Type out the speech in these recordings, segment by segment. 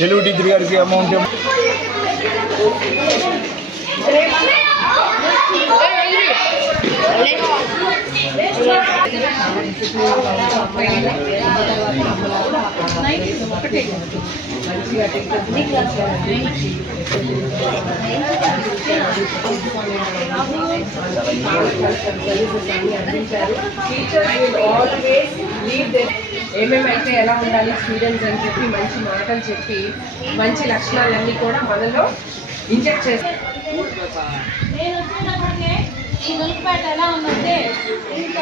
Telugu teacher గారికి amount ఏమేమైతే ఎలా ఉండాలి స్టూడెంట్స్ అని చెప్పి మంచి మాటలు చెప్పి మంచి లక్షణాలన్నీ కూడా మనలో ఇంజెక్ట్ చేస్తారు. నేను వచ్చినప్పటికే ఈ నొలిపేట ఎలా ఉందంటే ఇంత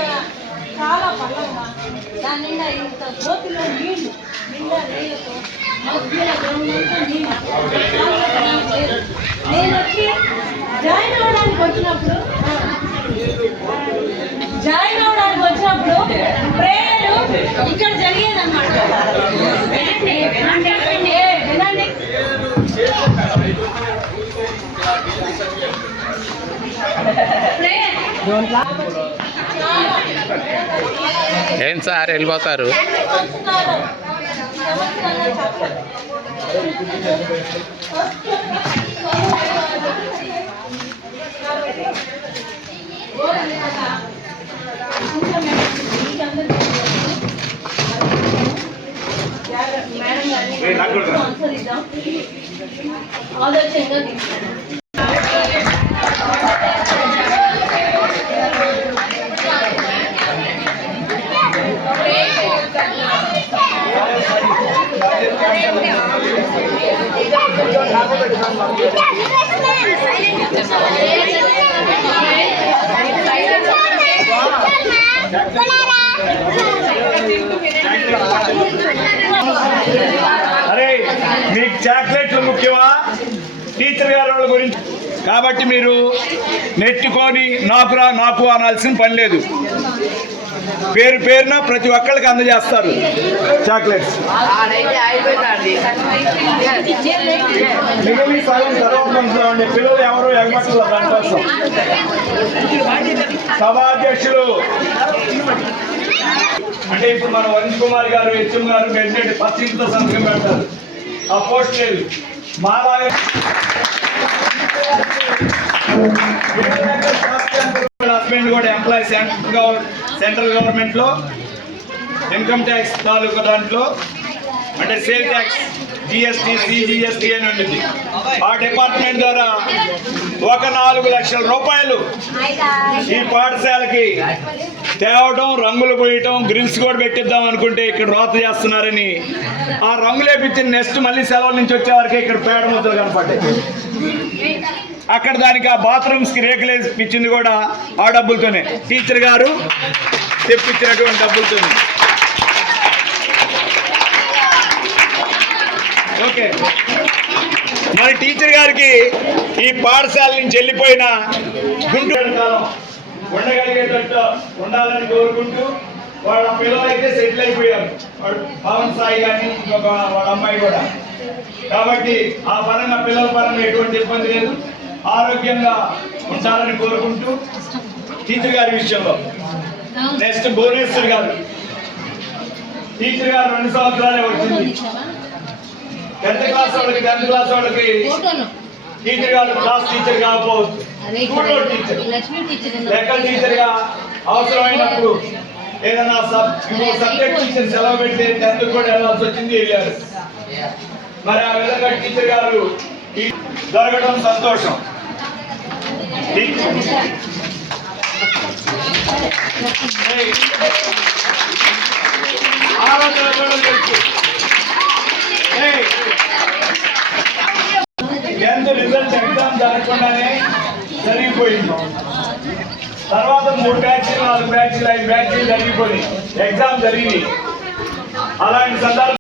చాలా పళ్ళంగా దాని నిండా ఇంత గోతిలో నీళ్లు నిండా నీళ్ళతో మధ్యలో గ్రౌండ్ నీళ్ళు. నేను వచ్చి జాయిన్ అవ్వడానికి వచ్చినప్పుడు ప్రేయర్ ఇక్కడ జరిగేదన్నమాట. వినండి వినండి వినండి. ఏం సార్ వెళ్ళిపోతారు? ఆలోచనగా అరే మీకు చాక్లెట్లు ముఖ్యమా టీచర్ గారి వాళ్ళ గురించి? కాబట్టి మీరు నెట్టుకొని నాకురా నాకు అనాల్సిన పని లేదు. పేరు పేరున ప్రతి ఒక్కరికి అందజేస్తారు చాక్లెట్స్. పిల్లలు ఎవరు ఎగమట్ల దానికోసం సభాధ్యక్షులు అంటే ఇప్పుడు మన వరుణ్ కుమార్ గారు హెచ్ఎం గారు గెలిచేటి పత్రికతో సంతకం పెడతారు. ఆ పోస్ట్ లేదు మాలాగా హస్బెండ్ కూడా ఎంప్లాయీ సెంట్రల్ గవర్నమెంట్ లో ఇన్కమ్ ట్యాక్స్ తాలూకా దాంట్లో అంటే సేల్ ట్యాక్స్ జిఎస్టీ సిజిఎస్టీ అని ఉంటుంది. ఆ డిపార్ట్మెంట్ ద్వారా 4 లక్షల రూపాయలు ఈ పాఠశాలకి తేవడం, రంగులు పోయటం, గ్రిల్స్ కూడా పెట్టిద్దాం అనుకుంటే ఇక్కడ రోత చేస్తున్నారని ఆ రంగులు వేపించిన నెక్స్ట్ మళ్ళీ సెలవుల నుంచి వచ్చే వరకు ఇక్కడ పేడ ముద్దలు కనపడ్డాయి. అక్కడ దానికి ఆ బాత్రూమ్స్కి రేకులేసి ఇచ్చింది కూడా ఆ డబ్బులతోనే, టీచర్ గారు తెప్పించినటువంటి డబ్బులతోనే. ఓకే, మరి టీచర్ గారికి ఈ పాఠశాల నుంచి వెళ్ళిపోయిన గుంటూరు కాలం ఉండగలిగేటట్టు ఉండాలని కోరుకుంటూ వాళ్ళ పిల్లలు అయితే సెటిల్ అయిపోయారు. పవన్ సాయి కానీ ఇంకొక వాళ్ళ అమ్మాయి కూడా. కాబట్టి ఆ పరంగా పిల్లల పరంగా ఎటువంటి ఇబ్బంది లేదు, ఆరోగ్యంగా ఉండాలని కోరుకుంటూ టీచర్ గారి విషయంలో నెక్స్ట్ భువనేశ్వర్ గారు టీచర్ గారు 2 సంవత్సరాలే వచ్చింది. 10th క్లాస్ వాళ్ళకి 10th క్లాస్ వాళ్ళకి టీచర్ గారు క్లాస్ టీచర్ కాకపోవచ్చు, స్కూల్ టీచర్ లెక్కల టీచర్ గా అవసరమైనప్పుడు ఏదైనా సబ్జెక్ట్ టీచర్ సెలవు పెడితే 10th కూడా వెళ్ళాల్సి వచ్చింది, వెళ్ళారు. మరి ఆ విధంగా టీచర్ గారు దొరకడం సంతోషం. రిజల్ట్ ఎగ్జామ్ జరగకుండానే జరిగిపోయింది. తర్వాత 3 బ్యాచ్లు 4 బ్యాచ్లు 5 బ్యాచ్లు జరిగిపోయి ఎగ్జామ్ జరిగింది. అలాంటి సందర్భం